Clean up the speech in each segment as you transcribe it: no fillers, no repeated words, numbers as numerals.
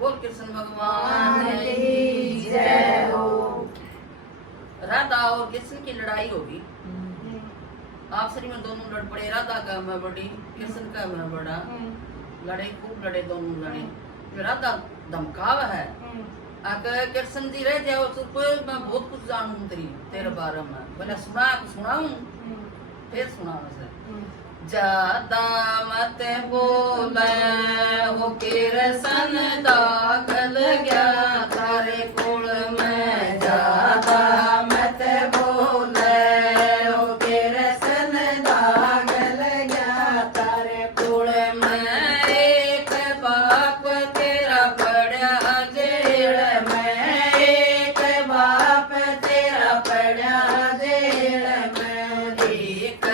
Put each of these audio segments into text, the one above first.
बोल कृष्ण भगवान की जय हो। राधा और कृष्ण की लड़ाई होगी। आपसरी में दोनों लड़ पड़े, राधा का मैं बड़ी, कृष्ण का मैं बड़ा। लड़े, खूब लड़े, दोनों लड़े। फिर राधा धमकाव है, आकर कृष्ण जी रह जाओ तो कोई मैं बहुत कुछ जानूं तेरे बारे में। बोले सुनाऊं? फिर सुना उसे। ज्यादा मत बोले वो कृष्ण दाखल गया तारे कुल में। ज्यादा मत बोले वो कृष्ण दाखल गया तारे कुल में। एक बाप तेरा पड़ा जेल में, एक बाप तेरा पड़ा जेल में। एक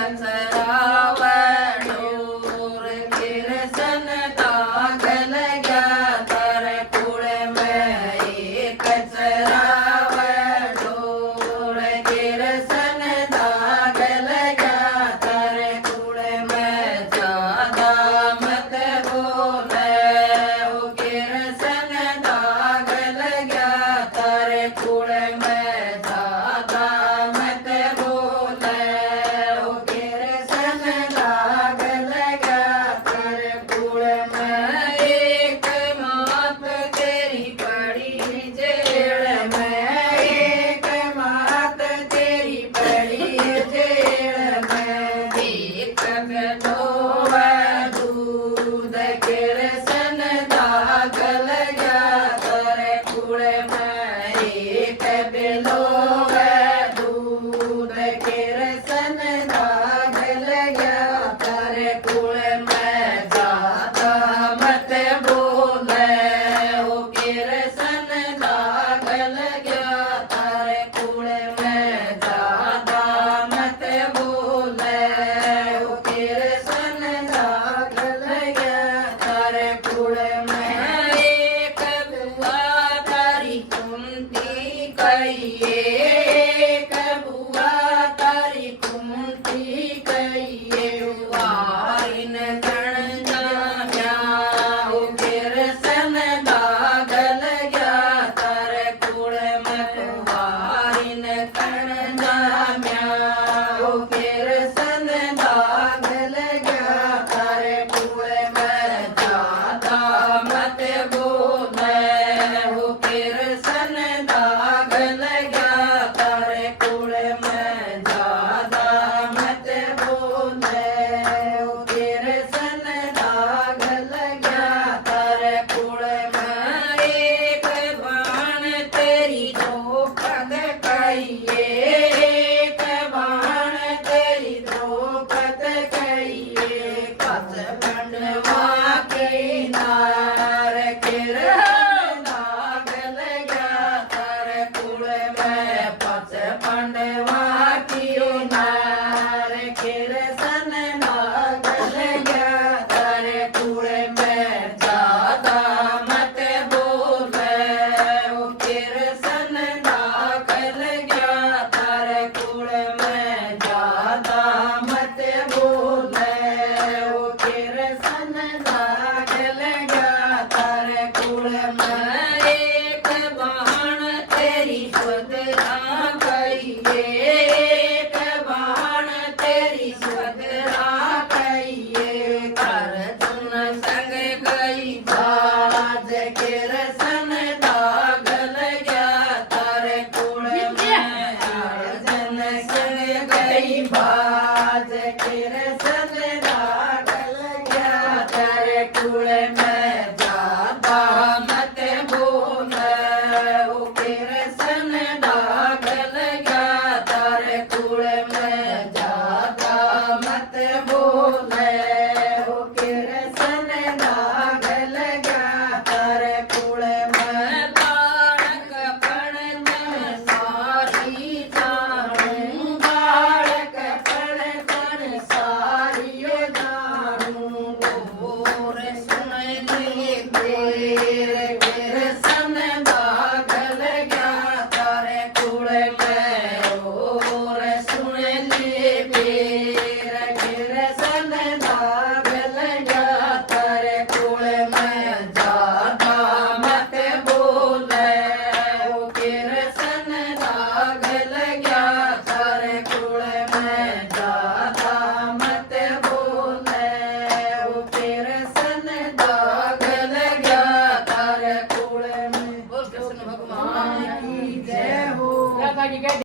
माता की जय।